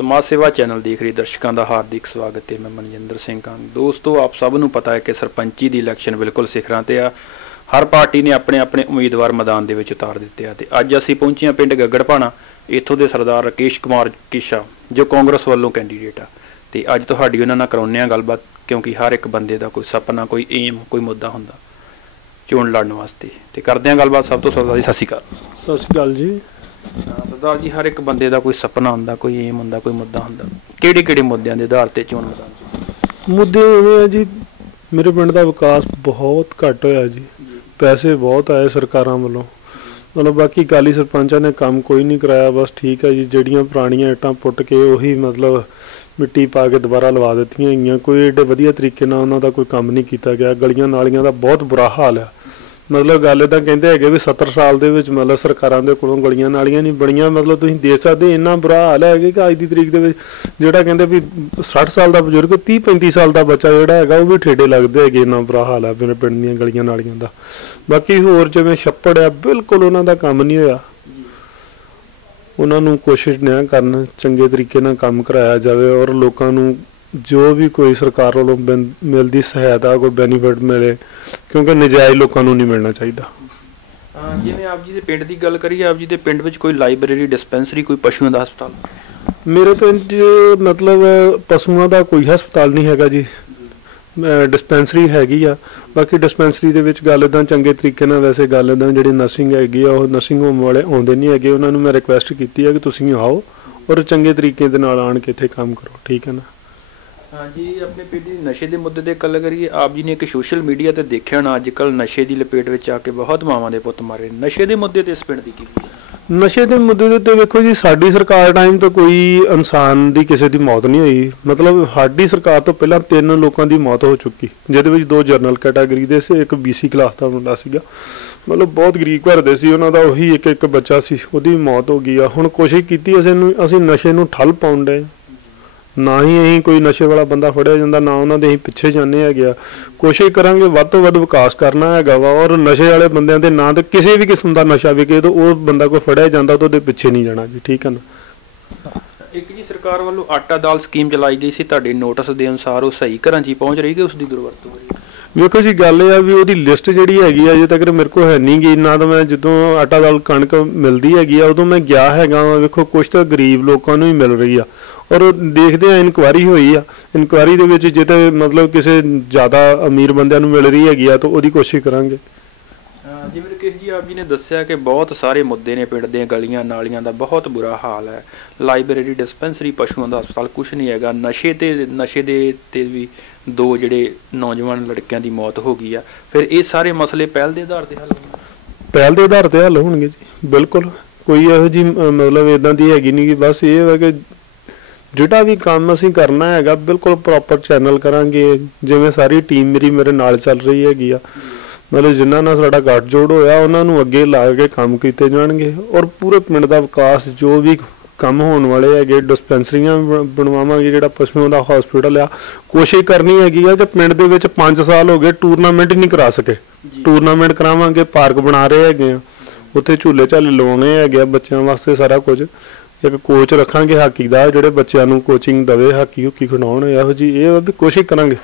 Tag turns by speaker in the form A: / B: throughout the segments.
A: ਸਮਾਜ ਸੇਵਾ ਚੈਨਲ ਦੇਖ ਰਹੇ ਦਰਸ਼ਕਾਂ ਦਾ ਹਾਰਦਿਕ ਸਵਾਗਤ ਹੈ। ਮੈਂ ਮਨਜਿੰਦਰ ਸਿੰਘ ਕੰਗ ਦੋਸਤੋ, ਆਪ ਸਭ ਨੂੰ ਪਤਾ ਹੈ ਕਿ ਸਰਪੰਚੀ ਦੀ ਇਲੈਕਸ਼ਨ ਬਿਲਕੁਲ ਸਿਖਰਾਂ ਤੇ ਆ। ਹਰ ਪਾਰਟੀ ਨੇ ਆਪਣੇ ਆਪਣੇ ਉਮੀਦਵਾਰ ਮੈਦਾਨ ਦੇ ਵਿੱਚ ਉਤਾਰ ਦਿੱਤੇ ਆ ਤੇ ਅੱਜ ਅਸੀਂ ਪਹੁੰਚੇ ਹਾਂ ਪਿੰਡ ਗੱਗੜਪਾਣਾ ਇੱਥੋਂ ਦੇ ਸਰਦਾਰ ਰਕੇਸ਼ ਕੁਮਾਰ ਕਿਸ਼ਾ, ਜੋ ਕਾਂਗਰਸ ਵੱਲੋਂ ਕੈਂਡੀਡੇਟ ਆ। ਤੇ ਅੱਜ ਤੁਹਾਡੀ ਉਹਨਾਂ ਨਾਲ ਕਰਾਉਂਦੇ ਆ ਗੱਲਬਾਤ, ਕਿਉਂਕਿ ਹਰ ਇੱਕ ਬੰਦੇ ਦਾ ਕੋਈ ਸੁਪਨਾ ਕੋਈ ਏਮ ਕੋਈ ਮੁੱਦਾ ਹੁੰਦਾ। ਚੋਣ ਲੜਨ ਵਾਸਤੇ। ਤੇ ਕਰਦੇ ਆ ਗੱਲਬਾਤ। ਸਭ ਤੋਂ ਸਰਦਾਰ ਜੀ ਸਤਿ ਸ਼੍ਰੀ ਅਕਾਲ।
B: ਸਤਿ ਸ਼੍ਰੀ ਅਕਾਲ ਜੀ।
A: ਸਰਦਾਰ ਜੀ, ਹਰ ਇੱਕ ਬੰਦੇ ਦਾ ਕੋਈ ਸੁਪਨਾ ਹੁੰਦਾ, ਕੋਈ ਏਮ ਹੁੰਦਾ, ਕੋਈ ਮੁੱਦਾ ਹੁੰਦਾ। ਕਿਹੜੇ ਕਿਹੜੇ ਮੁੱਦਿਆਂ ਦੇ ਆਧਾਰ ਤੇ ਚੋਣ ਮੈਦਾਨ 'ਚ?
B: ਮੁੱਦੇ ਇਹ ਆ ਜੀ, ਮੇਰੇ ਪਿੰਡ ਦਾ ਵਿਕਾਸ ਬਹੁਤ ਘੱਟ ਹੋਇਆ ਜੀ। ਪੈਸੇ ਬਹੁਤ ਆਏ ਸਰਕਾਰਾਂ ਵੱਲੋਂ। ਮਤਲਬ ਬਾਕੀ ਕਾਲੀ ਸਰਪੰਚਾਂ ਨੇ ਕੰਮ ਕੋਈ ਨਹੀਂ ਕਰਾਇਆ, ਬਸ ਠੀਕ ਹੈ ਜੀ, ਜਿਹੜੀਆਂ ਪੁਰਾਣੀਆਂ ਇੱਟਾਂ ਪੁੱਟ ਕੇ ਉਹੀ ਮਤਲਬ ਮਿੱਟੀ ਪਾ ਕੇ ਦੁਬਾਰਾ ਲਵਾ ਦਿੱਤੀਆਂ ਗਈਆਂ। ਕੋਈ ਏਡੇ ਵਧੀਆ ਤਰੀਕੇ ਨਾਲ ਉਹਨਾਂ ਦਾ ਕੋਈ ਕੰਮ ਨਹੀਂ ਕੀਤਾ ਗਿਆ। ਗਲੀਆਂ ਨਾਲੀਆਂ ਦਾ ਬਹੁਤ ਬੁਰਾ ਹਾਲ ਆ। ਮਤਲਬ ਗੱਲ ਤਾਂ ਕਹਿੰਦੇ ਹੈਗੇ ਵੀ 70 ਸਾਲ ਦੇ ਵਿੱਚ ਮਤਲਬ ਸਰਕਾਰਾਂ ਦੇ ਕੋਲੋਂ ਗਲੀਆਂ ਨਾਲੀਆਂ ਨਹੀਂ ਬਣੀਆਂ, ਮਤਲਬ ਤੁਸੀਂ ਦੇਖ ਸਕਦੇ ਇੰਨਾ ਬੁਰਾ ਹਾਲ ਹੈ ਕਿ ਅੱਜ ਦੀ ਤਰੀਕ ਦੇ ਵਿੱਚ ਜਿਹੜਾ ਕਹਿੰਦੇ ਵੀ 60 ਸਾਲ ਦਾ ਬਜ਼ੁਰਗ 30 35 ਸਾਲ ਦਾ ਬੱਚਾ ਜਿਹੜਾ ਹੈਗਾ ਉਹ ਵੀ ਠੇਡੇ ਲੱਗਦੇ ਹੈਗੇ ਇੰਨਾ ਬੁਰਾ ਹਾਲ ਹੈ ਮੇਰੇ ਪਿੰਡ ਦੀਆਂ ਗਲੀਆਂ ਨਾਲੀਆਂ ਦਾ। ਬਾਕੀ ਹੋਰ ਜਿਵੇਂ ਛੱਪੜ ਆ, ਬਿਲਕੁਲ ਉਹਨਾਂ ਦਾ ਕੰਮ ਨਹੀਂ ਹੋਇਆ। ਉਹਨਾਂ ਨੂੰ ਕੋਸ਼ਿਸ਼ ਨਿਆ ਕਰਨ, ਚੰਗੇ ਤਰੀਕੇ ਨਾਲ ਕੰਮ ਕਰਾਇਆ ਜਾਵੇ ਔਰ ਲੋਕਾਂ ਨੂੰ ਜੋ ਵੀ ਕੋਈ ਸਰਕਾਰ ਵੱਲੋਂ ਮਿਲਦੀ ਸਹਾਇਤਾ ਕੋਈ ਬੈਨੀਫਿਟ ਮਿਲੇ ਕਿਉਂਕਿ ਨਜਾਇਜ਼ ਲੋਕਾਂ ਨੂੰ ਨਹੀਂ ਮਿਲਣਾ ਚਾਹੀਦਾ।
A: ਜਿਵੇਂ ਆਪ ਜੀ ਦੇ ਪਿੰਡ ਦੀ ਗੱਲ ਕਰੀਏ ਆਪ ਜੀ ਦੇ ਪਿੰਡ ਵਿੱਚ ਕੋਈ ਲਾਇਬ੍ਰੇਰੀ ਡਿਸਪੈਂਸਰੀ ਕੋਈ ਪਸ਼ੂਆਂ ਦਾ ਹਸਪਤਾਲ?
B: ਮੇਰੇ ਪਿੰਡ 'ਚ ਮਤਲਬ ਪਸ਼ੂਆਂ ਦਾ ਕੋਈ ਹਸਪਤਾਲ ਨਹੀਂ ਹੈਗਾ ਜੀ। ਡਿਸਪੈਂਸਰੀ ਹੈਗੀ ਆ। ਬਾਕੀ ਡਿਸਪੈਂਸਰੀ ਦੇ ਵਿੱਚ ਗੱਲ ਇਦਾਂ ਚੰਗੇ ਤਰੀਕੇ ਨਾਲ ਵੈਸੇ ਗੱਲ ਇਦਾਂ ਜਿਹੜੀ ਨਰਸਿੰਗ ਹੈਗੀ ਆ ਉਹ ਨਰਸਿੰਗ ਹੋਮ ਵਾਲੇ ਆਉਂਦੇ ਨਹੀਂ ਹੈਗੇ। ਉਹਨਾਂ ਨੂੰ ਮੈਂ ਰਿਕੁਐਸਟ ਕੀਤੀ ਹੈ ਕਿ ਤੁਸੀਂ ਆਓ ਔਰ ਚੰਗੇ ਤਰੀਕੇ ਦੇ ਨਾਲ ਆਣ ਕੇ ਇੱਥੇ ਕੰਮ ਕਰੋ। ਠੀਕ ਹੈ ਨਾ?
A: ਹਾਂਜੀ, ਆਪਣੇ ਪਿੰਡ ਦੀ ਨਸ਼ੇ ਦੇ ਮੁੱਦੇ ਤੇ ਗੱਲ ਕਰੀਏ, ਆਪ ਜੀ ਨੇ ਇੱਕ ਸੋਸ਼ਲ ਮੀਡੀਆ ਤੇ ਦੇਖਿਆ ਹੋਣਾ ਅੱਜ ਕੱਲ ਨਸ਼ੇ ਦੀ ਲਪੇਟ ਵਿੱਚ ਆ ਕੇ ਬਹੁਤ ਮਾਵਾਂ ਦੇ ਪੁੱਤ ਮਾਰੇ। ਨਸ਼ੇ ਦੇ ਮੁੱਦੇ ਤੇ ਇਸ ਪਿੰਡ ਦੀ ਕੀ
B: ਨਸ਼ੇ ਦੇ ਮੁੱਦੇ ਦੇ ਉੱਤੇ ਵੇਖੋ ਜੀ, ਸਾਡੀ ਸਰਕਾਰ ਟਾਈਮ ਤੋਂ ਕੋਈ ਇਨਸਾਨ ਦੀ ਕਿਸੇ ਦੀ ਮੌਤ ਨਹੀਂ ਹੋਈ। ਮਤਲਬ ਸਾਡੀ ਸਰਕਾਰ ਤੋਂ ਪਹਿਲਾਂ ਤਿੰਨ ਲੋਕਾਂ ਦੀ ਮੌਤ ਹੋ ਚੁੱਕੀ। ਜਿਹਦੇ ਵਿੱਚ ਦੋ ਜਰਨਲ ਕੈਟਾਗਰੀ ਦੇ ਸੀ, ਇੱਕ ਬੀਸੀ ਕਲਾਸ ਦਾ ਮੁੰਡਾ ਸੀਗਾ। ਮਤਲਬ ਬਹੁਤ ਗਰੀਬ ਘਰ ਦੇ ਸੀ, ਉਹਨਾਂ ਦਾ ਉਹੀ ਇੱਕ ਇੱਕ ਬੱਚਾ ਸੀ, ਉਹਦੀ ਮੌਤ ਹੋ ਗਈ ਆ। ਹੁਣ ਕੋਸ਼ਿਸ਼ ਕੀਤੀ ਅਸੀਂ ਨੂੰ ਅਸੀਂ ਨਸ਼ੇ ਨੂੰ ਠੱਲ ਪਾਉਣ ਦੇ। ਨਾ ਹੀ ਅਸੀਂ ਕੋਈ ਨਸ਼ੇ ਵਾਲਾ ਬੰਦਾ ਫੜਿਆ ਜਾਂਦਾ, ਨਾ ਉਹਨਾਂ ਦੇ ਅਸੀਂ ਪਿੱਛੇ ਜਾਂਦੇ ਹੈਗੇ ਆ। ਕੋਸ਼ਿਸ਼ ਕਰਾਂਗੇ ਵੱਧ ਤੋਂ ਵੱਧ ਵਿਕਾਸ ਕਰਨਾ ਹੈਗਾ ਵਾ, ਔਰ ਨਸ਼ੇ ਵਾਲੇ ਬੰਦਿਆਂ ਦੇ ਨਾਂ ਤੇ ਕਿਸੇ ਵੀ ਕਿਸਮ ਦਾ ਨਸ਼ਾ ਵਿਕੇ ਤਾਂ ਉਹ ਬੰਦਾ ਕੋਈ ਫੜਿਆ ਜਾਂਦਾ ਤਾਂ ਉਹਦੇ ਪਿੱਛੇ ਨਹੀਂ ਜਾਣਾ ਜੀ, ਠੀਕ ਹੈ ਨਾ?
A: ਇੱਕ ਜੀ ਸਰਕਾਰ ਵੱਲੋਂ ਆਟਾ ਦਾਲ ਸਕੀਮ ਚਲਾਈ ਗਈ ਸੀ, ਤੁਹਾਡੇ ਨੋਟਿਸ ਦੇ ਅਨੁਸਾਰ ਉਹ ਸਹੀ ਘਰਾਂ 'ਚ ਪਹੁੰਚ ਰਹੀ ਕਿ ਉਸ ਦੀ ਦੁਰਵਰਤੋਂ ਹੋ ਰਹੀ? ਹੈ
B: ਵੇਖੋ ਜੀ, ਗੱਲ ਇਹ ਆ ਵੀ ਉਹਦੀ ਲਿਸਟ ਜਿਹੜੀ ਹੈਗੀ ਆ, ਅਜੇ ਤੱਕ ਮੇਰੇ ਕੋਲ ਹੈ ਨਹੀਂ ਗਈ ਨਾ ਤਾਂ ਮੈਂ ਜਦੋਂ ਆਟਾ ਦਾਲ ਕਣਕ ਮਿਲਦੀ ਹੈਗੀ ਆ, ਉਦੋਂ ਮੈਂ ਗਿਆ ਹੈਗਾ ਵਾਂ, ਵੇਖੋ ਕੁਝ ਤਾਂ ਗਰੀਬ ਲੋਕਾਂ ਨੂੰ ਹੀ ਮਿਲ ਰਹੀ ਆ। ਔਰ ਦੇਖਦੇ ਆ ਇਨਕੁਆਰੀ ਹੋਈ ਆ। ਇਨਕੁਆਰੀ ਦੇ ਵਿੱਚ ਜੇ ਤਾਂ ਮਤਲਬ ਕਿਸੇ ਜ਼ਿਆਦਾ ਅਮੀਰ ਬੰਦਿਆਂ ਨੂੰ ਮਿਲ ਰਹੀ ਹੈਗੀ ਆ, ਤਾਂ ਉਹਦੀ ਕੋਸ਼ਿਸ਼ ਕਰਾਂਗੇ।
A: ਜਿਵੇਂ ਕਿ ਜੀ, ਆਪ ਜੀ ਨੇ ਦੱਸਿਆ ਕਿ ਬਹੁਤ ਸਾਰੇ ਮੁੱਦੇ ਨੇ ਪਿੰਡ ਦੀਆਂ ਗਲੀਆਂ ਨਾਲੀਆਂ ਦਾ, ਬਹੁਤ ਬੁਰਾ ਹਾਲ ਹੈ। ਲਾਇਬ੍ਰੇਰੀ ਡਿਸਪੈਂਸਰੀ ਪਸ਼ੂਆਂ ਦਾ ਹਸਪਤਾਲ ਕੁਝ ਨਹੀਂ ਹੈਗਾ। ਨਸ਼ੇ ਤੇ, ਨਸ਼ੇ ਦੇ ਤੇ ਵੀ ਦੋ ਜਿਹੜੇ ਨੌਜਵਾਨ ਲੜਕਿਆਂ ਦੀ ਮੌਤ ਹੋ ਗਈ ਆ। ਫਿਰ ਇਹ ਸਾਰੇ ਮਸਲੇ ਪਹਿਲ ਦੇ ਆਧਾਰ ਤੇ ਹੱਲ ਹੋਣਗੇ?
B: ਪਹਿਲ ਦੇ ਆਧਾਰ ਤੇ ਹੱਲ ਹੋਣਗੇ ਜੀ, ਬਿਲਕੁਲ। ਕੋਈ ਇਹੋ ਜੀ ਮਤਲਬ ਇਦਾਂ ਦੀ ਹੈਗੀ ਨਹੀਂ ਕਿ ਬਸ ਇਹ ਹੈ ਕਿ ਜਿਹੜਾ ਵੀ ਕੰਮ ਅਸੀਂ ਕਰਨਾ ਹੈਗਾ, ਬਿਲਕੁਲ ਪ੍ਰੋਪਰ ਚੈਨਲ ਕਰਾਂਗੇ। ਜਿਵੇਂ ਸਾਰੀ ਟੀਮ ਮੇਰੀ ਮੇਰੇ ਨਾਲ ਚੱਲ ਰਹੀ ਹੈਗੀ ਆ। ਮਤਲਬ ਜਿਨ੍ਹਾਂ ਨਾਲ ਸਾਡਾ ਗੱਠਜੋੜ ਹੋਇਆ ਉਹਨਾਂ ਨੂੰ ਅੱਗੇ ਲਾ ਕੇ ਕੰਮ ਕੀਤੇ ਜਾਣਗੇ। ਔਰ ਪੂਰੇ ਪਿੰਡ ਦਾ ਵਿਕਾਸ ਜੋ ਵੀ ਕੰਮ ਹੋਣ ਵਾਲੇ ਹੈਗੇ ਡਿਸਪੈਂਸਰੀਆਂ ਬਣਵਾਵਾਂਗੇ ਜਿਹੜਾ ਪਸ਼ੂਆਂ ਦਾ ਹਸਪੀਟਲ ਆ ਕੋਸ਼ਿਸ਼ ਕਰਨੀ ਹੈਗੀ ਆ ਕਿ ਪਿੰਡ ਦੇ ਵਿੱਚ 5 ਸਾਲ ਹੋ ਗਏ ਟੂਰਨਾਮੈਂਟ ਹੀ ਨਹੀਂ ਕਰਾ ਸਕੇ। ਟੂਰਨਾਮੈਂਟ ਕਰਾਵਾਂਗੇ ਪਾਰਕ ਬਣਾ ਰਹੇ ਹੈਗੇ ਆ ਉੱਥੇ ਝੂਲੇ ਝਾਲੇ ਲਵਾਉਣੇ ਹੈਗੇ ਆ ਬੱਚਿਆਂ ਵਾਸਤੇ ਸਾਰਾ ਕੁਝ। ਇੱਕ ਕੋਚ ਰੱਖਾਂਗੇ ਹਾਕੀ ਦਾ ਜਿਹੜੇ ਬੱਚਿਆਂ ਨੂੰ ਕੋਚਿੰਗ ਦਵੇ ਹਾਕੀ ਹੁਕੀ ਖਿਡਾਉਣ ਇਹੋ ਜੀ ਇਹ ਵਾ ਕੋਸ਼ਿਸ਼ ਕਰਾਂਗੇ।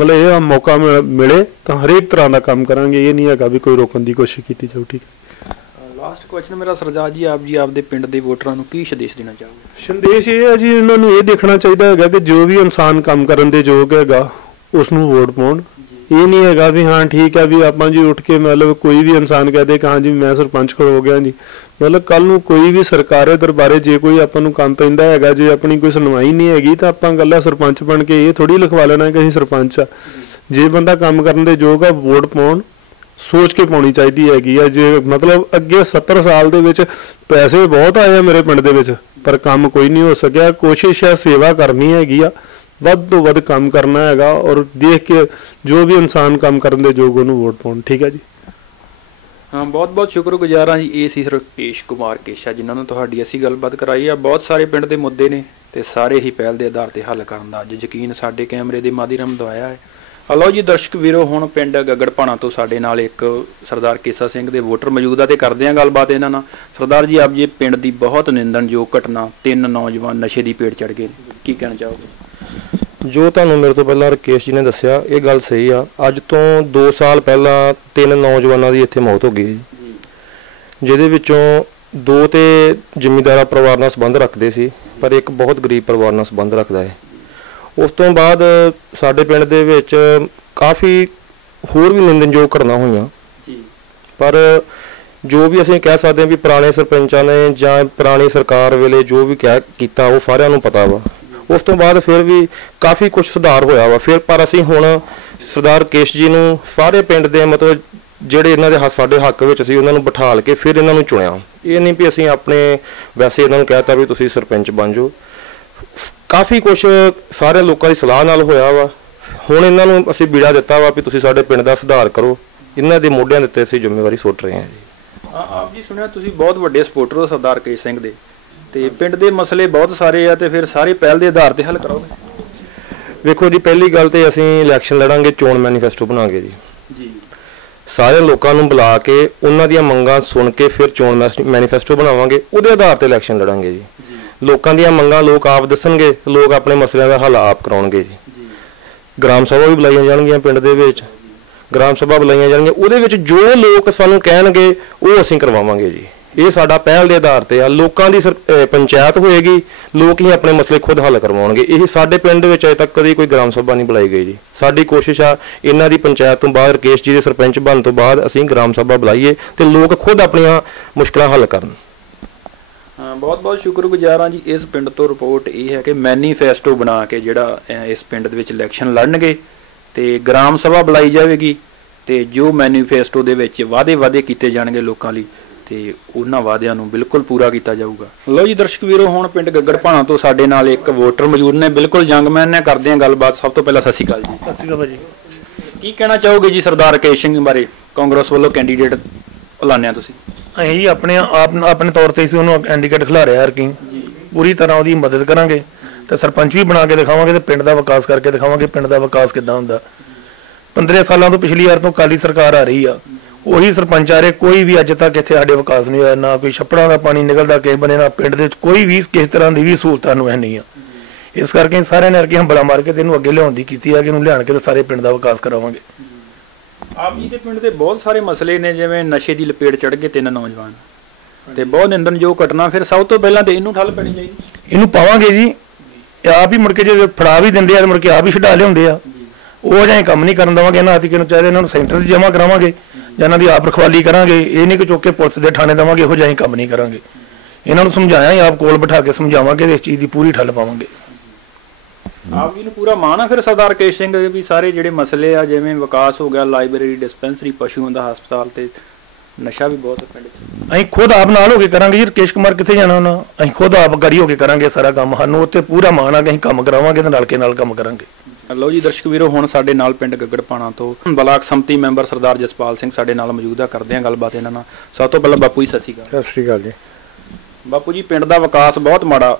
B: ਮਤਲਬ ਇਹ ਮੌਕਾ ਮਿਲੇ ਤਾਂ ਹਰੇਕ ਤਰ੍ਹਾਂ ਦਾ ਕੰਮ ਕਰਾਂਗੇ ਇਹ ਨਹੀਂ ਹੈਗਾ ਵੀ ਕੋਈ ਰੋਕਣ ਦੀ ਕੋਸ਼ਿਸ਼ ਕੀਤੀ ਜਾਊ ਠੀਕ ਹੈ।
A: ਲਾਸਟ ਕੁਐਸਚਨ ਮੇਰਾ ਸਰਦਾਰ ਜੀ ਆਪ ਜੀ ਆਪਦੇ ਪਿੰਡ ਦੇ ਵੋਟਰਾਂ ਨੂੰ ਕੀ ਸੰਦੇਸ਼ ਦੇਣਾ ਚਾਹੋਗੇ?
B: ਸੰਦੇਸ਼ ਇਹ ਹੈ ਜੀ ਇਹਨਾਂ ਨੂੰ ਇਹ ਦੇਖਣਾ ਚਾਹੀਦਾ ਹੈਗਾ ਕਿ ਜੋ ਵੀ ਇਨਸਾਨ ਕੰਮ ਕਰਨ ਦੇ ਯੋਗ ਹੈਗਾ ਉਸ ਨੂੰ ਵੋਟ ਪਾਉਣ। ਇਹ ਨਹੀਂ ਹੈਗਾ ਵੀ ਹਾਂ ਠੀਕ ਹੈ ਵੀ ਆਪਾਂ ਜੀ ਉੱਠ ਕੇ ਮਤਲਬ ਕੋਈ ਵੀ ਇਨਸਾਨ ਕਹਦੇ ਕਿ ਹਾਂ ਜੀ ਮੈਂ ਸਰਪੰਚ ਖੜੋ ਗਿਆ ਜੀ। ਮਤਲਬ ਕੱਲ ਨੂੰ ਕੋਈ ਵੀ ਸਰਕਾਰੇ ਦਰਬਾਰੇ ਜੇ ਕੋਈ ਆਪਾਂ ਨੂੰ ਕੰਮ ਪੈਂਦਾ ਹੈਗਾ, ਜੇ ਆਪਣੀ ਕੋਈ ਸੁਣਵਾਈ ਨਹੀਂ ਹੈਗੀ ਤਾਂ ਆਪਾਂ ਗੱਲਾਂ ਸਰਪੰਚ ਬਣ ਕੇ ਇਹ ਥੋੜੀ ਲਿਖਵਾ ਲੈਣਾ ਕਿ ਅਸੀਂ ਸਰਪੰਚ ਆ। ਜੇ ਬੰਦਾ ਕੰਮ ਕਰਨ ਦੇ ਯੋਗ ਆ, ਵੋਟ ਪਾਉਣ ਸੋਚ ਕੇ ਪਾਉਣੀ ਚਾਹੀਦੀ ਹੈਗੀ ਆ। ਜੇ ਮਤਲਬ ਅੱਗੇ 70 ਸਾਲ ਦੇ ਵਿੱਚ ਪੈਸੇ ਬਹੁਤ ਆਏ ਆ ਮੇਰੇ ਪਿੰਡ ਦੇ ਵਿੱਚ, ਪਰ ਕੰਮ ਕੋਈ ਨਹੀਂ ਹੋ ਸਕਿਆ। ਕੋਸ਼ਿਸ਼ ਹੈ ਸੇਵਾ ਕਰਨੀ ਹੈਗੀ ਆ। ਵੱਧ ਤੋਂ ਵੱਧ ਕੰਮ ਕਰਨਾ ਹੈਗਾ ਔਰ ਦੇਖ ਕੇ ਜੋ ਵੀ ਇਨਸਾਨ ਕੰਮ ਕਰਨ ਦੇ ਯੋਗ ਉਹਨੂੰ ਵੋਟ ਪਾਉਣ, ਠੀਕ ਹੈ ਜੀ?
A: ਹਾਂ, ਬਹੁਤ ਬਹੁਤ ਸ਼ੁਕਰਗੁਜ਼ਾਰ ਹਾਂ ਜੀ, ਇਹ ਸੀ ਰਕੇਸ਼ ਕੁਮਾਰ ਕੇਸ਼ਾ, ਜਿਨ੍ਹਾਂ ਨੂੰ ਤੁਹਾਡੀ ਅਸੀਂ ਗੱਲਬਾਤ ਕਰਾਈ ਆ। ਬਹੁਤ ਸਾਰੇ ਪਿੰਡ ਦੇ ਮੁੱਦੇ ਨੇ ਤੇ ਸਾਰੇ ਹੀ ਪਹਿਲ ਦੇ ਆਧਾਰ ਤੇ ਹੱਲ ਕਰਨ ਦਾ ਅੱਜ। ਯਕੀਨ ਸਾਡੇ ਕੈਮਰੇ ਦੇ ਮਾਧਿਅਮ ਦਵਾਇਆ ਹੈ। ਹਲੋ ਜੀ, ਦਰਸ਼ਕ ਵੀਰੋ, ਹੁਣ ਪਿੰਡ ਗਗੜਪਾਣਾ ਤੋਂ ਸਾਡੇ ਨਾਲ ਇੱਕ ਸਰਦਾਰ ਕੇਸਾ ਸਿੰਘ ਦੇ ਵੋਟਰ ਮੌਜੂਦ ਆ ਤੇ ਕਰਦੇ ਆਂ ਗੱਲਬਾਤ ਇਹਨਾਂ ਨਾਲ। ਸਰਦਾਰ ਜੀ, ਆਪ ਜੀ ਪਿੰਡ ਦੀ ਬਹੁਤ ਨਿੰਦਣਯੋਗ ਘਟਨਾ, ਤਿੰਨ ਨੌਜਵਾਨ ਨਸ਼ੇ ਦੀ ਪੇਟ ਚੜ ਗਏ ਕੀ ਕਹਿਣਾ ਚਾਹੋਗੇ?
C: ਜੋ ਤੁਹਾਨੂੰ ਮੇਰੇ ਤੋਂ ਪਹਿਲਾਂ ਰਕੇਸ਼ ਜੀ ਨੇ ਦੱਸਿਆ ਇਹ ਗੱਲ ਸਹੀ ਆ। ਅੱਜ ਤੋਂ 2 ਸਾਲ ਪਹਿਲਾਂ ਤਿੰਨ ਨੌਜਵਾਨਾਂ ਦੀ ਇੱਥੇ ਮੌਤ ਹੋ ਗਈ। ਜਿਹਦੇ ਵਿੱਚੋਂ ਦੋ ਤੇ ਜ਼ਿਮੀਂਦਾਰਾ ਪਰਿਵਾਰ ਨਾਲ ਸੰਬੰਧ ਰੱਖਦੇ ਸੀ ਪਰ ਇੱਕ ਬਹੁਤ ਗਰੀਬ ਪਰਿਵਾਰ ਨਾਲ ਸੰਬੰਧ ਰੱਖਦਾ ਹੈ। ਉਸ ਤੋਂ ਬਾਅਦ ਸਾਡੇ ਪਿੰਡ ਦੇ ਵਿੱਚ ਕਾਫੀ ਹੋਰ ਵੀ ਨਿੰਦਨਯੋਗ ਘਟਨਾ ਹੋਈਆਂ।
A: ਜੀ।
C: ਪਰ ਜੋ ਵੀ ਅਸੀਂ ਕਹਿ ਸਕਦੇ ਹਾਂ ਵੀ ਪੁਰਾਣੇ ਸਰਪੰਚਾਂ ਨੇ ਜਾਂ ਪੁਰਾਣੀ ਸਰਕਾਰ ਵੇਲੇ ਜੋ ਵੀ ਕਹਿ ਕੀਤਾ ਉਹ ਸਾਰਿਆਂ ਨੂੰ ਪਤਾ ਵਾ। ਉਸ ਤੋਂ ਬਾਅਦ ਫਿਰ ਵੀ ਕਾਫੀ ਕੁਝ ਸੁਧਾਰ ਹੋਇਆ ਵਾ। ਫਿਰ ਪਰ ਅਸੀਂ ਹੁਣ ਸਰਦਾਰ ਕੇਸ਼ ਜੀ ਨੂੰ ਸਾਰੇ ਪਿੰਡ ਦੇ ਮਤਲਬ ਜਿਹੜੇ ਇਹਨਾਂ ਦੇ ਸਾਡੇ ਹੱਕ ਵਿੱਚ ਸੀ ਉਹਨਾਂ ਨੂੰ ਬਿਠਾਲ ਕੇ ਫਿਰ ਇਹਨਾਂ ਨੂੰ ਚੁਣਿਆ। ਇਹ ਨਹੀਂ ਵੀ ਅਸੀਂ ਆਪਣੇ ਵੈਸੇ ਇਹਨਾਂ ਨੂੰ ਕਹਿਤਾ ਵੀ ਤੁਸੀਂ ਸਰਪੰਚ ਬਣ ਜਾਓ। ਕਾਫੀ ਕੁਝ ਸਾਰੇ ਲੋਕਾਂ ਦੀ ਸਲਾਹ ਨਾਲ ਹੋਇਆ ਵਾ। ਹੁਣ ਇਹਨਾਂ ਨੂੰ ਅਸੀਂ ਬੀੜਾ ਦਿੱਤਾ ਵਾ ਵੀ ਤੁਸੀਂ ਸਾਡੇ ਪਿੰਡ ਦਾ ਸੁਧਾਰ ਕਰੋ। ਇਹਨਾਂ ਦੇ ਮੋਢਿਆਂ ਦੇ ਉੱਤੇ ਅਸੀਂ ਜ਼ਿੰਮੇਵਾਰੀ ਸੁੱਟ ਰਹੇ ਹਾਂ ਜੀ।
A: ਆਪ ਜੀ ਸੁਣਿਆ ਤੁਸੀਂ ਬਹੁਤ ਵੱਡੇ ਸਪੋਰਟਰ ਹੋ ਸਰਦਾਰ ਕੇਸ ਸਿੰਘ ਦੇ। ਤੇ ਪਿੰਡ ਦੇ ਮਸਲੇ ਬਹੁਤ ਸਾਰੇ ਆ ਤੇ ਫਿਰ ਸਾਰੇ ਪਹਿਲ ਦੇ ਆਧਾਰ ਤੇ ਹੱਲ ਕਰੋਗੇ
C: ਵੇਖੋ ਜੀ ਪਹਿਲੀ ਗੱਲ ਤੇ ਅਸੀਂ ਇਲੈਕਸ਼ਨ ਲੜਾਂਗੇ ਚੋਣ ਮੈਨੀਫੈਸਟੋ ਬਣਾਵਾਂਗੇ ਜੀ।
A: ਜੀ।
C: ਸਾਰੇ ਲੋਕਾਂ ਨੂੰ ਬੁਲਾ ਕੇ ਉਹਨਾਂ ਦੀਆਂ ਮੰਗਾਂ ਸੁਣ ਕੇ ਫਿਰ ਚੋਣ ਮੈਨੀਫੈਸਟੋ ਬਣਾਵਾਂਗੇ ਉਹਦੇ ਆਧਾਰ ਤੇ ਇਲੈਕਸ਼ਨ ਲੜਾਂਗੇ ਜੀ। ਲੋਕਾਂ ਦੀਆਂ ਮੰਗਾਂ ਲੋਕ ਆਪ ਦੱਸਣਗੇ ਲੋਕ ਆਪਣੇ ਮਸਲਿਆਂ ਦਾ ਹੱਲ ਆਪ ਕਰਾਉਣਗੇ ਜੀ। ਗ੍ਰਾਮ ਸਭਾ ਵੀ ਬੁਲਾਈਆਂ ਜਾਣਗੀਆਂ ਪਿੰਡ ਦੇ ਵਿੱਚ। ਗ੍ਰਾਮ ਸਭਾ ਬੁਲਾਈਆਂ ਜਾਣਗੀਆਂ ਉਹਦੇ ਵਿੱਚ ਜੋ ਲੋਕ ਸਾਨੂੰ ਕਹਿਣਗੇ ਉਹ ਅਸੀਂ ਕਰਵਾਵਾਂਗੇ ਜੀ। ਇਹ ਸਾਡਾ ਪਹਿਲ ਦੇ ਆਧਾਰ ਤੇ ਆ। ਲੋਕਾਂ ਦੀ ਸਰ- ਪੰਚਾਇਤ ਹੋਏਗੀ, ਲੋਕ ਹੀ ਆਪਣੇ ਮਸਲੇ ਖੁਦ ਹੱਲ ਕਰਵਾਉਣਗੇ। ਇਹ ਸਾਡੇ ਪਿੰਡ ਵਿੱਚ ਅਜੇ ਤੱਕ ਕਦੀ ਕੋਈ ਗ੍ਰਾਮ ਸਭਾ ਨਹੀਂ ਬੁਲਾਈ ਗਈ ਜੀ। ਸਾਡੀ ਕੋਸ਼ਿਸ਼ ਆ, ਇਹਨਾਂ ਦੀ ਪੰਚਾਇਤ ਤੋਂ ਬਾਅਦ ਰਕੇਸ਼ ਜੀ ਦੇ ਸਰਪੰਚ ਬਣਨ ਤੋਂ ਬਾਅਦ ਅਸੀਂ ਗ੍ਰਾਮ ਸਭਾ ਬੁਲਾਈਏ ਤੇ ਲੋਕ ਖੁਦ ਆਪਣੀਆਂ ਮੁਸ਼ਕਲਾਂ ਹੱਲ ਕਰਨ।
A: ਬਹੁਤ ਬਹੁਤ ਸ਼ੁਕਰਗੁਜ਼ਾਰ ਹਾਂ ਜੀ। ਇਸ ਪਿੰਡ ਤੋਂ ਰਿਪੋਰਟ ਇਹ ਹੈ ਕਿ ਮੈਨੀਫੈਸਟੋ ਬਣਾ ਕੇ ਜਿਹੜਾ ਇਸ ਪਿੰਡ ਦੇ ਵਿੱਚ ਇਲੈਕਸ਼ਨ ਲੜਨਗੇ ਤੇ ਗ੍ਰਾਮ ਸਭਾ ਬੁਲਾਈ ਜਾਵੇਗੀ ਤੇ ਜੋ ਮੈਨੀਫੈਸਟੋ ਦੇ ਵਿੱਚ ਵਾਅਦੇ ਵਾਅਦੇ ਕੀਤੇ ਜਾਣਗੇ ਲੋਕਾਂ ਲਈ ਤੇ ਉਹਨਾਂ ਵਾਅਦਿਆਂ ਨੂੰ ਬਿਲਕੁਲ ਪੂਰਾ ਕੀਤਾ ਜਾਊਗਾ। ਲਓ ਜੀ ਦਰਸ਼ਕ ਵੀਰੋ ਹੁਣ ਪਿੰਡ ਗੱਗੜਪਾਣਾ ਤੋਂ ਸਾਡੇ ਨਾਲ ਇੱਕ ਵੋਟਰ ਮੌਜੂਦ ਨੇ। ਬਿਲਕੁਲ ਜੰਗਮੈਨ ਨੇ ਕਰਦੇ ਹਾਂ ਗੱਲਬਾਤ। ਸਭ ਤੋਂ ਪਹਿਲਾਂ ਸਤਿ ਸ਼੍ਰੀ ਅਕਾਲ ਜੀ।
B: ਸਤਿ ਸ਼੍ਰੀ ਅਕਾਲ ਭਾਜੀ।
A: ਕੀ ਕਹਿਣਾ ਚਾਹੋਗੇ ਜੀ ਸਰਦਾਰ ਕੇਸ਼ ਸਿੰਘ ਬਾਰੇ? ਕਾਂਗਰਸ ਵੱਲੋਂ ਕੈਂਡੀਡੇਟ ਐਲਾਨਿਆ ਤੁਸੀਂ।
D: ਅਸੀਂ ਜੀ ਆਪਣੇ ਆਪ ਆਪਣੇ ਤੌਰ ਤੇ ਅਸੀਂ ਉਹਨੂੰ ਇੰਡੀਕੇਟ ਖਿਲਾ ਰਿਹਾ ਕਿ ਪੂਰੀ ਤਰ੍ਹਾਂ ਉਹਦੀ ਮਦਦ ਕਰਾਂਗੇ ਤੇ ਸਰਪੰਚ ਵੀ ਬਣਾ ਕੇ ਦਿਖਾਵਾਂਗੇ ਤੇ ਪਿੰਡ ਦਾ ਵਿਕਾਸ ਕਰਕੇ ਦਿਖਾਵਾਂਗੇ ਪਿੰਡ ਦਾ ਵਿਕਾਸ ਕਿੱਦਾਂ ਹੁੰਦਾ। 15 ਸਾਲਾਂ ਤੋਂ ਪਿਛਲੀ ਵਾਰ ਤੋਂ ਕਾਲੀ ਸਰਕਾਰ ਆ ਰਹੀ ਆ। ਉਹੀ ਸਰਪੰਚ ਆ ਰਹੇ ਕੋਈ ਵੀ ਅੱਜ ਤੱਕ ਇੱਥੇ ਸਾਡੇ ਵਿਕਾਸ ਨਹੀਂ ਹੋਇਆ ਨਾ ਕੋਈ ਛੱਪੜਾਂ ਦਾ ਪਾਣੀ ਨਿਕਲਦਾ ਕਿਸੇ ਬਨੇ ਨਾ ਪਿੰਡ ਦੇ ਵਿੱਚ ਕੋਈ ਵੀ ਕਿਸੇ ਤਰ੍ਹਾਂ ਦੀ ਵੀ ਸਹੂਲਤਾਂ ਨੂੰ ਹੈ ਨਹੀਂ ਆ। ਇਸ ਕਰਕੇ ਸਾਰਿਆਂ ਨੇ ਅਰਕੀ ਹੰਬਲਾ ਮਾਰ ਕੇ ਤੇ ਇਹਨੂੰ ਅੱਗੇ ਲਿਆਉਣ ਦੀ ਕੀਤੀ ਆ ਕਿ ਇਹਨੂੰ ਲਿਆਣ ਕੇ ਤੇ ਸਾਰੇ ਪਿੰਡ ਦਾ ਵਿਕਾਸ ਕਰਾਵਾਂਗੇ।
A: ਆਪ ਜੀ ਦੇ ਪਿੰਡ ਦੇ ਬਹੁਤ ਸਾਰੇ ਮਸਲੇ ਨੇ ਜਿਵੇਂ ਨਸ਼ੇ ਦੀ ਲਪੇਟ ਚੜ ਗਏ ਤਿੰਨ ਨੌਜਵਾਨ। ਤੇ ਬਹੁਤ ਨਿੰਦਣਯੋਗ ਘਟਨਾ ਫਿਰ ਸਭ ਤੋਂ ਪਹਿਲਾਂ ਤੇ ਇਹਨੂੰ ਠੱਲ ਪੈਣੀ ਚਾਹੀਦੀ।
D: ਇਹਨੂੰ ਪਾਵਾਂਗੇ ਜੀ। ਆਪ ਹੀ ਮੁੜ ਕੇ ਜੇ ਫੜਾ ਵੀ ਦਿੰਦੇ ਆ ਮੁੜ ਕੇ ਆਪ ਹੀ ਛਡਾ ਲਿਆਉਂਦੇ ਆ। ਉਹ ਜਾਂ ਕੰਮ ਨਹੀਂ ਕਰਨ ਦੇਵਾਂਗੇ ਇਹਨਾਂ ਅਤਿਕੇ ਨੂੰ ਚਾਹੀਦੇ ਇਹਨਾਂ ਨੂੰ ਸੈਂਟਰ 'ਚ ਜਮ੍ਹਾਂ ਕਰਾਵਾਂਗੇ। ਜਾਂ ਇਹਨਾਂ ਦੀ ਆਪ ਰਖਵਾਲੀ ਕਰਾਂਗੇ ਇਹ ਨਹੀਂ ਕਿ ਚੁੱਕ ਕੇ ਪੁਲਿਸ ਦੇ ਥਾਣੇ ਦੇਵਾਂਗੇ ਇਹੋ ਜਿਹਾ ਹੀ ਕੰਮ ਨਹੀਂ ਕਰਾਂਗੇ। ਇਹਨਾਂ ਨੂੰ ਸਮਝਾਇਆ ਹੀ ਆਪ ਕੋਲ ਬਿਠਾ ਕੇ ਸਮਝਾਵਾਂਗੇ ਇਸ ਚੀਜ਼ ਦੀ ਪੂਰੀ ਠੱਲ ਪਾਵਾਂਗੇ।
A: ਆਪ ਜੀ ਨੂੰ ਪੂਰਾ ਮਾਣ ਆ ਫਿਰ ਸਰਦਾਰ ਕੇਸ਼ ਸਿੰਘ ਵੀ ਸਾਰੇ ਜਿਹੜੇ ਮਸਲੇ ਆ ਜਿਵੇਂ ਵਿਕਾਸ ਹੋ ਗਿਆ ਲਾਇਬ੍ਰੇਰੀ ਡਿਸਪੈਂਸਰੀ ਪਸ਼ੂਆਂ ਦਾ ਹਸਪਤਾਲ ਤੇ ਨਸ਼ਾ ਵੀ ਬਹੁਤ ਪਿੰਡ 'ਚ।
D: ਅਸੀਂ ਖੁਦ ਆਪ ਨਾਲ ਹੋ ਕੇ ਕਰਾਂਗੇ ਜੀ ਰਕੇਸ਼ ਕੁਮਾਰ ਕਿੱਥੇ ਜਾਣਾ ਉਹਨਾਂ? ਅਸੀਂ ਖੁਦ ਆਪ ਗੜੀ ਹੋ ਕੇ ਕਰਾਂਗੇ ਸਾਰਾ ਕੰਮ। ਸਾਨੂੰ ਉੱਤੇ ਪੂਰਾ ਮਾਣ ਆ ਕਿ ਅਸੀਂ ਕੰਮ ਕਰਾਵਾਂਗੇ ਤੇ ਨਾਲ ਕੇ ਨਾਲ ਕੰਮ ਕਰਾਂਗੇ।
A: ਲਓ ਜੀ ਦਰਸ਼ਕ ਵੀਰੋ ਹੁਣ ਸਾਡੇ ਨਾਲ ਪਿੰਡ ਗੱਗੜਪਾਣਾ ਤੋਂ ਬਲਾਕ ਸੰਮਤੀ ਮੈਂਬਰ ਸਰਦਾਰ ਜਸਪਾਲ ਸਿੰਘ ਸਾਡੇ ਨਾਲ ਮੌਜੂਦ ਆ। ਕਰਦੇ ਆ ਗੱਲਬਾਤ ਇਹਨਾਂ ਨਾਲ। ਸਭ ਤੋਂ ਪਹਿਲਾਂ ਬਾਪੂ ਜੀ ਸਤਿ ਸ਼੍ਰੀ ਅਕਾਲ।
C: ਸਤਿ ਸ਼੍ਰੀ ਅਕਾਲ ਜੀ।
A: ਬਾਪੂ ਜੀ ਪਿੰਡ ਦਾ ਵਿਕਾਸ ਬਹੁਤ ਮਾੜਾ।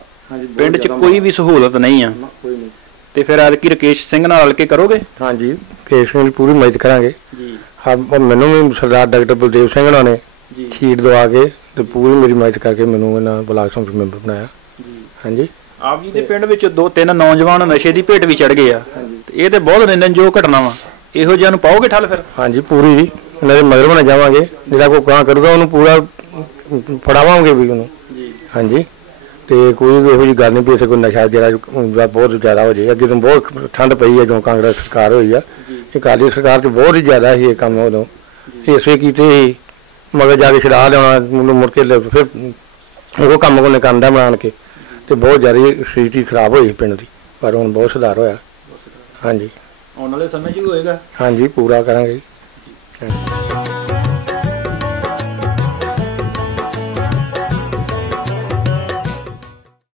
A: ਪਿੰਡ 'ਚ ਕੋਈ ਵੀ ਸਹੂਲਤ ਨਹੀਂ ਆ।
C: ਕੋਈ ਨਹੀਂ।
A: ਤੇ ਫਿਰ ਐਤਕੀ ਰਕੇਸ਼ ਸਿੰਘ ਨਾਲ ਰਲ ਕੇ ਕਰੋਗੇ?
C: ਹਾਂਜੀ ਕੇਸ ਨੂੰ ਪੂਰੀ ਮਦਦ ਕਰਾਂਗੇ।
A: ਜੀ।
C: ਹਾਂ ਮੈਨੂੰ ਵੀ ਸਰਦਾਰ ਡਾਕਟਰ ਬਲਦੇਵ ਸਿੰਘ ਹੋਣਾ ਨੇ
A: ਜੀ।
C: ਸ਼ੀਟ ਦਵਾ ਕੇ ਤੇ ਪੂਰੀ ਮੇਰੀ ਮਦਦ ਕਰਕੇ ਮੈਨੂੰ ਇਹਨਾਂ ਬਲਾਕ ਸੰਸਦ ਮੈਂਬਰ ਬਣਾਇਆ।
A: ਜੀ।
C: ਹਾਂਜੀ।
A: ਆਪ ਜੀ ਦੇ ਪਿੰਡ ਵਿੱਚ ਦੋ ਤਿੰਨ ਨੌਜਵਾਨ ਨਸ਼ੇ ਦੀ ਭੇਟ ਵੀ ਚੜ ਗਏ ਆ। ਇਹ ਤੇ ਬਹੁਤ ਨਿੰਦਨਯੋਗ ਘਟਨਾ ਵਾ। ਇਹੋ ਜਿਹਾ ਨੂੰ ਪਾਓਗੇ ਠੱਲ ਫਿਰ?
C: ਹਾਂਜੀ ਪੂਰੀ। ਜੀ ਇਹਨਾਂ ਦੇ ਮਗਰ ਬਣਾ ਜਾਵਾਂਗੇ। ਜਿਹੜਾ ਕੋਈ ਕਾਂ ਕਰੂਗਾ ਉਹਨੂੰ ਪੂਰਾ ਫੜਾਵਾਂਗੇ ਵੀ ਉਹਨੂੰ।
A: ਜੀ।
C: ਹਾਂਜੀ। ਤੇ ਕੋਈ ਵੀ ਇਹੋ ਜਿਹੀ ਗੱਲ ਨਹੀਂ ਵੀ ਇਸੇ ਕੋਈ ਨਸ਼ਾ ਜਿਹੜਾ ਬਹੁਤ ਜ਼ਿਆਦਾ ਹੋ ਜਾਏ। ਅੱਗੇ ਤੋਂ ਬਹੁਤ ਠੰਡ ਪਈ ਹੈ ਜਦੋਂ ਕਾਂਗਰਸ ਸਰਕਾਰ ਹੋਈ ਆ। ਇਹ ਕਾਲੀ ਸਰਕਾਰ ਤੇ ਬਹੁਤ ਹੀ ਜ਼ਿਆਦਾ ਸੀ ਇਹ ਕੰਮ ਉਦੋਂ। ਇਸੇ ਕੀਤੇ ਸੀ। ਮਗਰ ਜਾ ਕੇ ਛਡਾ ਲਿਆਉਣਾ ਮੁੜ ਕੇ ਫਿਰ ਉਹ ਕੰਮ ਕੋਨੇ ਕੰਦਾ ਬਣਾਣ ਕੇ। ਤੇ ਬਹੁਤ ਜ਼ਿਆਦਾ ਸਥਿਤੀ ਖਰਾਬ ਹੋਈ ਪਿੰਡ ਦੀ ਪਰ ਹੁਣ ਬਹੁਤ ਸੁਧਾਰ ਹੋਇਆ ਹਾਂਜੀ
A: ਆਉਣ ਵਾਲੇ ਸਮੇਂ 'ਚ ਵੀ ਹੋਏਗਾ
C: ਹਾਂਜੀ ਪੂਰਾ ਕਰਾਂਗੇ ਜੀ। ਹਾਂਜੀ।